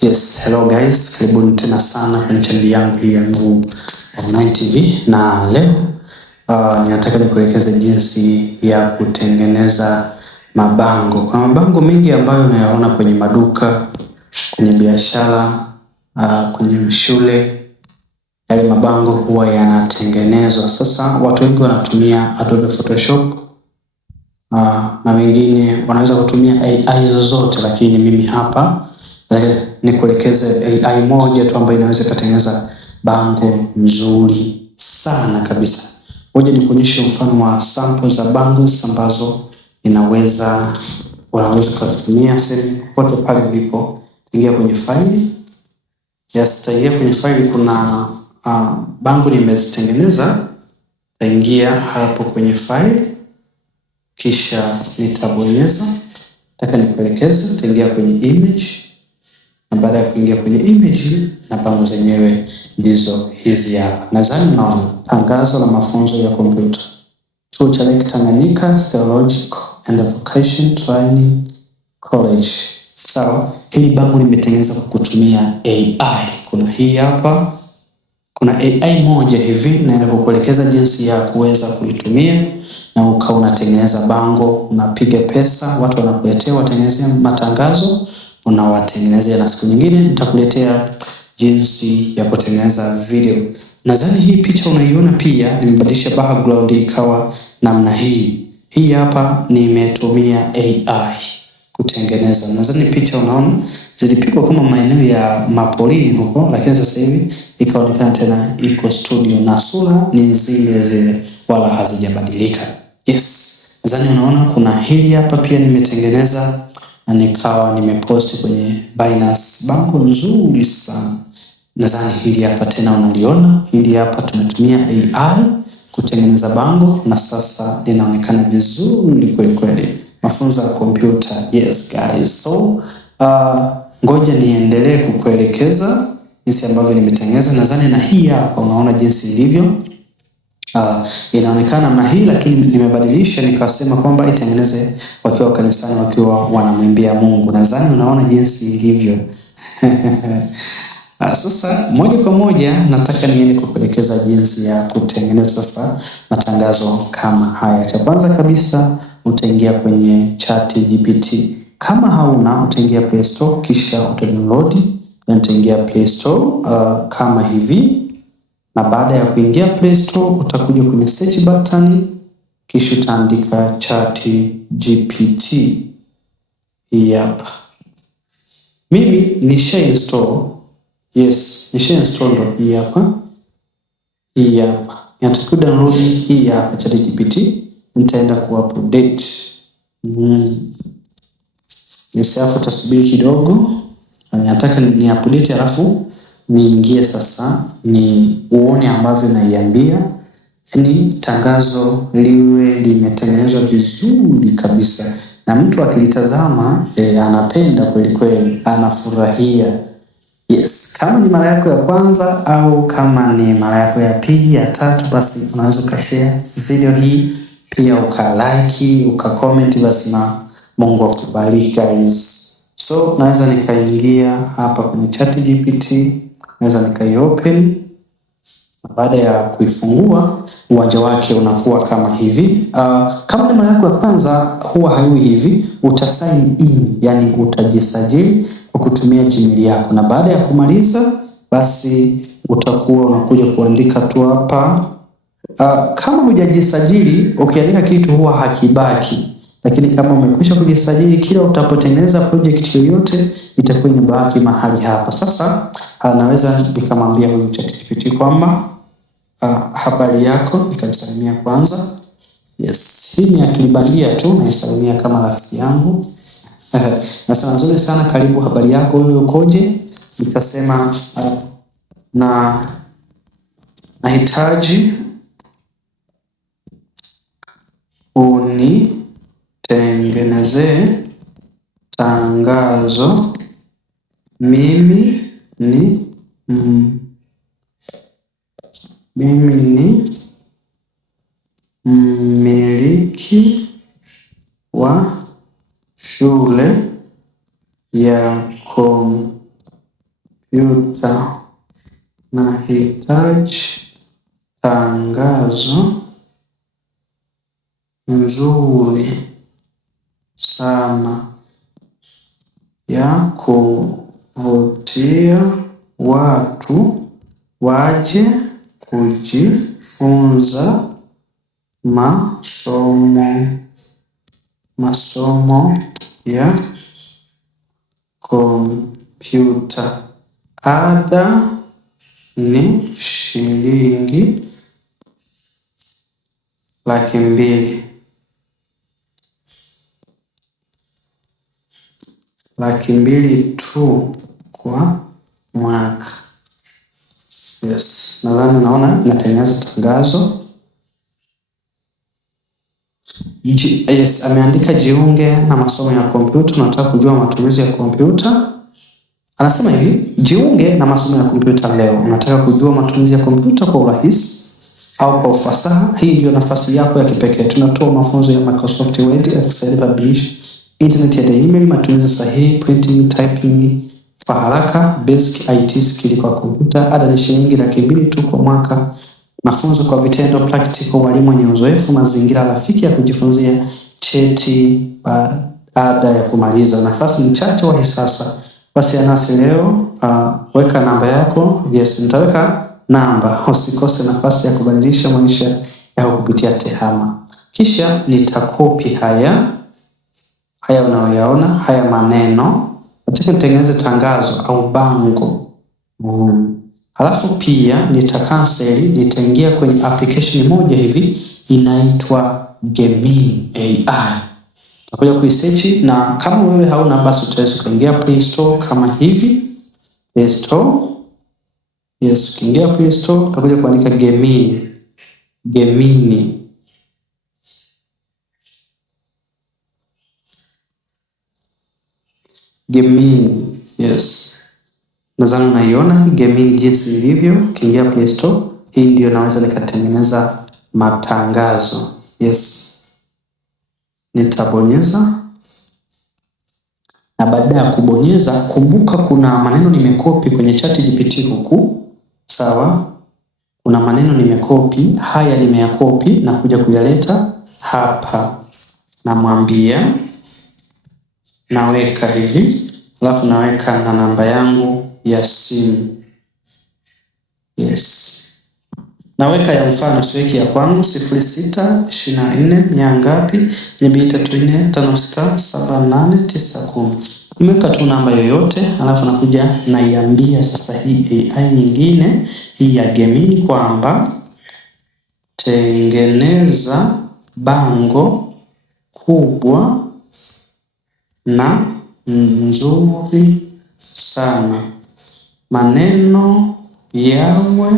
Yes, hello guys, karibuni tena sana kwenye channel yangu hii ya Nuru Online TV, na leo ninataka nikuelekeze jinsi ya kutengeneza mabango. Kuna mabango mengi ambayo unayaona kwenye maduka, kwenye biashara, kwenye shule. Yale mabango huwa yanatengenezwa. Sasa watu wengi wanatumia Adobe Photoshop na wengine wanaweza kutumia AI zozote, lakini mimi hapa nikuelekeze AI moja tu ambayo inaweza kutengeneza bango nzuri sana kabisa. Ngoja nikuonyeshe mfano wa sample za bangles ambazo unaweza kutumia sehemu popote pale ulipo. Ingia kwenye file. Yes, taingia kwenye file, kuna bango nimezitengeneza. Taingia hapo kwenye file, kisha nitabonyeza. Nataka nikuelekeze, taingia kwenye image. Na baada ya kuingia kwenye image, na bango zenyewe ndizo hizi hapa. Nadhani naona tangazo la mafunzo ya kompyuta. Chuo cha Lake Tanganyika Theological and Vocation Training College. Sawa, hili bango limetengenezwa kwa kutumia AI. Kuna hii hapa, kuna AI moja hivi naenda kukuelekeza jinsi ya kuweza kulitumia na unatengeneza bango, unapiga pesa, watu wanakuletea watengenezea matangazo, unawatengenezea, na siku nyingine nitakuletea jinsi ya kutengeneza video. Nadhani hii picha unaiona pia nimebadilisha background ikawa namna hii. Hii hapa nimetumia AI kutengeneza. Nadhani picha unaona zilipigwa kama maeneo ya mapolini huko, lakini sasa hivi ikaonekana tena iko studio na sura ni zile wala hazijabadilika. Yes, nadhani unaona kuna hili hapa pia nimetengeneza na nikawa nimepost kwenye Binance, bango nzuri sana. Nadhani hili hapa tena unaliona, hili hapa tumetumia AI kutengeneza bango na sasa linaonekana vizuri kweli kweli. Mafunzo ya kompyuta. Yes guys, so ngoja niendelee kukuelekeza jinsi ambavyo nimetengeneza. Nadhani na hii hapa unaona jinsi ilivyo. Inaonekana namna hii, lakini nimebadilisha nikasema kwamba itengeneze wakiwa kanisani, wakiwa wanamwimbia Mungu. Nadhani unaona jinsi ilivyo. Sasa moja kwa moja nataka niende kukuelekeza jinsi ya kutengeneza sasa matangazo kama haya. Cha kwanza kabisa utaingia kwenye ChatGPT. Kama hauna utaingia Play Store, kisha utadownload, na utaingia Play Store kama hivi. Na baada ya kuingia Play Store utakuja kwenye search button, kisha utaandika ChatGPT. Hii hapa. Mimi nisha install. Yes, nisha install ndo hii hapa. Hii hapa. Natakiwa download hii hapa ChatGPT. Nitaenda ku-update. Yes, hapo tasubiri kidogo. Nataka ni update alafu niingie sasa ni uone ambavyo naiambia. Ni tangazo liwe limetengenezwa vizuri kabisa, na mtu akilitazama anapenda kweli kweli, anafurahia. Yes, kama ni mara yako ya kwanza au kama ni mara yako ya pili, ya tatu, basi unaweza ukashare video hii pia, ukalike, ukacomment, basi na Mungu akubariki guys. So naweza nikaingia hapa kwenye ChatGPT, naweza nikaiopen. Baada ya kuifungua uwanja wake unakuwa kama hivi. Kama ni mara yako ya kwanza huwa haiwi hivi, utasign in, yani utajisajili kwa kutumia Gmail yako, na baada ya kumaliza basi utakuwa unakuja kuandika tu hapa. Kama hujajisajili ukiandika kitu huwa hakibaki, lakini kama umekwisha kujisajili, kila utapotengeneza project yoyote itakuwa inabaki mahali hapa. Sasa naweza nikamwambia huyu ChatGPT kwamba habari yako, nikamsalimia kwanza. Yes, hii ni akili bandia tu, naisalimia kama rafiki yangu. Nasema nzuri sana, karibu, habari yako, wewe ukoje? Nitasema nahitaji unitengenezee tangazo. Mimi ni mmiliki wa shule ya kompyuta kompyuta. Nahitaji tangazo nzuri sana ya kuvutia watu waje kujifunza masomo ya kompyuta. Ada ni shilingi 200,000. 200,000 tu kwa mwaka. Yes, nadhani naona natengeneza tangazo. Yes, ameandika jiunge na masomo ya kompyuta. Nataka kujua matumizi ya kompyuta. Anasema hivi, jiunge na masomo ya kompyuta leo. Unataka kujua matumizi ya kompyuta kwa urahisi au kwa ufasaha? Hii ndio nafasi yako ya kipekee. Tunatoa mafunzo ya Microsoft Word, Excel, Publish, Internet ya email, matumizi sahihi, printing, typing kwa haraka, basic IT skill kwa kompyuta. Ada ni shilingi 200,000 tu kwa mwaka. Mafunzo kwa vitendo, practical, walimu wenye uzoefu, mazingira rafiki ya kujifunzia, cheti baada ya kumaliza. Nafasi ni chache wa sasa. Wasiliana nasi leo. Weka namba yako. Yes, nitaweka namba. Usikose nafasi ya kubadilisha maisha yako kupitia TEHAMA. Kisha nitakopi haya unayoyaona, haya maneno. Nataka nitengeneze tangazo au bango. Halafu pia nitakanseli, nitaingia kwenye application moja hivi inaitwa Gemini AI. Utakuja kuisearch, na kama wewe hauna basi utaweza kuingia Play Store kama hivi. Play Store. Yes, ukiingia Play Store utakuja kuandika Gemini. Yes. Nadhani unaiona Gemini jinsi ilivyo. Ukiingia Play Store, hii ndio naweza nikatengeneza matangazo. Yes. Nitabonyeza. Na baada ya kubonyeza, kumbuka kuna maneno nimekopi kwenye ChatGPT huku. Sawa? Kuna maneno nimekopi, haya nimeyakopi na kuja kuyaleta hapa. Namwambia naweka hivi, alafu naweka na namba yangu ya simu. Yes. Naweka ya mfano, siweki ya kwangu 0624 miangapi 234567890. Nimeweka tu namba yoyote, alafu nakuja naiambia sasa hii AI nyingine, hii ya Gemini, kwamba tengeneza bango kubwa na nzuri sana. Maneno yawe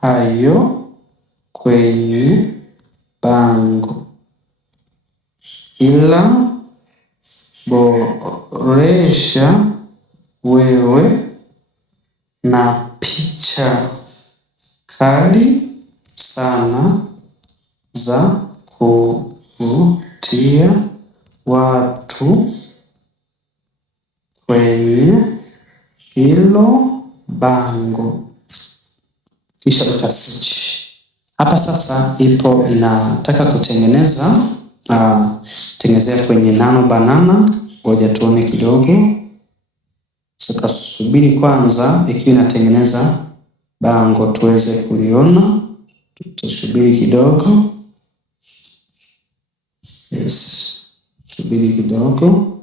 hayo kwenye bango, ila boresha wewe na picha kali sana za kuvutia watu kwenye hilo bango. Kisha utasearch. Hapa sasa ipo inataka kutengeneza tengenezea kwenye Nano Banana. Ngoja tuone kidogo. Sasa subiri kwanza ikiwa inatengeneza bango tuweze kuliona. Tutasubiri kidogo. Yes. Subiri kidogo.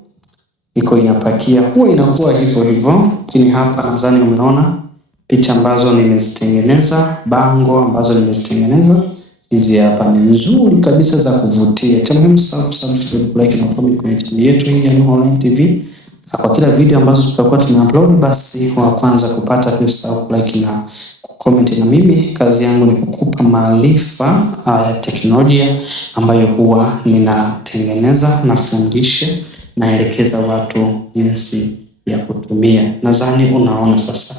Iko inapakia. Huwa inakuwa hivyo. Lakini hapa nadhani umeona picha ambazo nimezitengeneza, bango ambazo nimezitengeneza. Hizi hapa ni nzuri kabisa za kuvutia. Cha muhimu subscribe, like na comment kwenye channel yetu hii ya Nuhu Online TV. Kwa kila video ambazo tutakuwa tumeupload, basi kwa kwanza kupata like na comment. Na mimi kazi yangu ni kukupa maarifa ya teknolojia ambayo huwa ninatengeneza, nafundisha, naelekeza watu jinsi ya kutumia. Nadhani unaona sasa.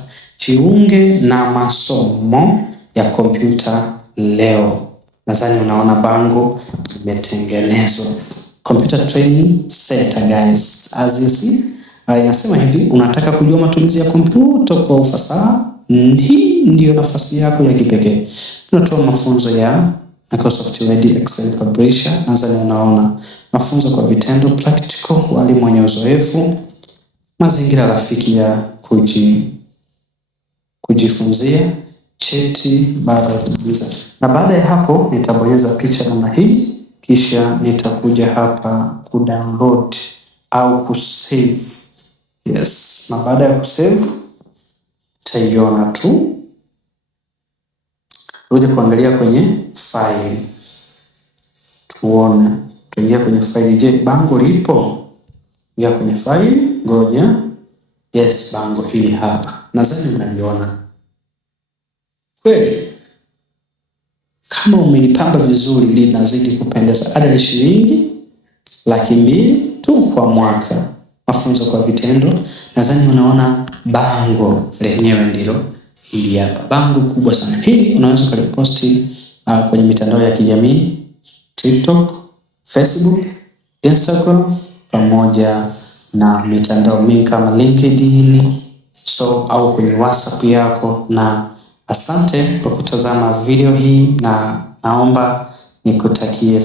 Jiunge na masomo ya kompyuta leo. Nadhani unaona bango limetengenezwa. Computer Training Center guys. As you see, Inasema hivi, unataka kujua matumizi ya kompyuta kwa ufasaha? Hii ndiyo nafasi yako ya kipekee. Tunatoa mafunzo ya Microsoft Word, Excel, Publisher. Nadhani unaona mafunzo kwa vitendo, practical, walimu wenye uzoefu, mazingira rafiki ya kujifunzia, cheti baada ya kujifunza. Na baada ya hapo nitabonyeza picha namna hii, kisha nitakuja hapa kudownload au kusave. Yes, na baada ya kusave utaiona tu. Rudi kuangalia kwenye file. Tuone. Tuingia kwenye file. Je, bango lipo? Ingia kwenye file, ngoja. Yes, bango hili hapa. Nadhani mnaliona. Kweli. Kama umelipamba vizuri linazidi kupendeza. Ada ni shilingi 200,000 tu kwa mwaka. Mafunzo kwa vitendo. Nadhani unaona bango lenyewe ndilo hili hapa. Bango kubwa sana. Hili unaweza kuliposti kwenye mitandao ya kijamii, TikTok, Facebook, Instagram pamoja na mitandao mingi kama LinkedIn, au kwenye WhatsApp yako. Na asante kwa kutazama video hii na naomba nikutakie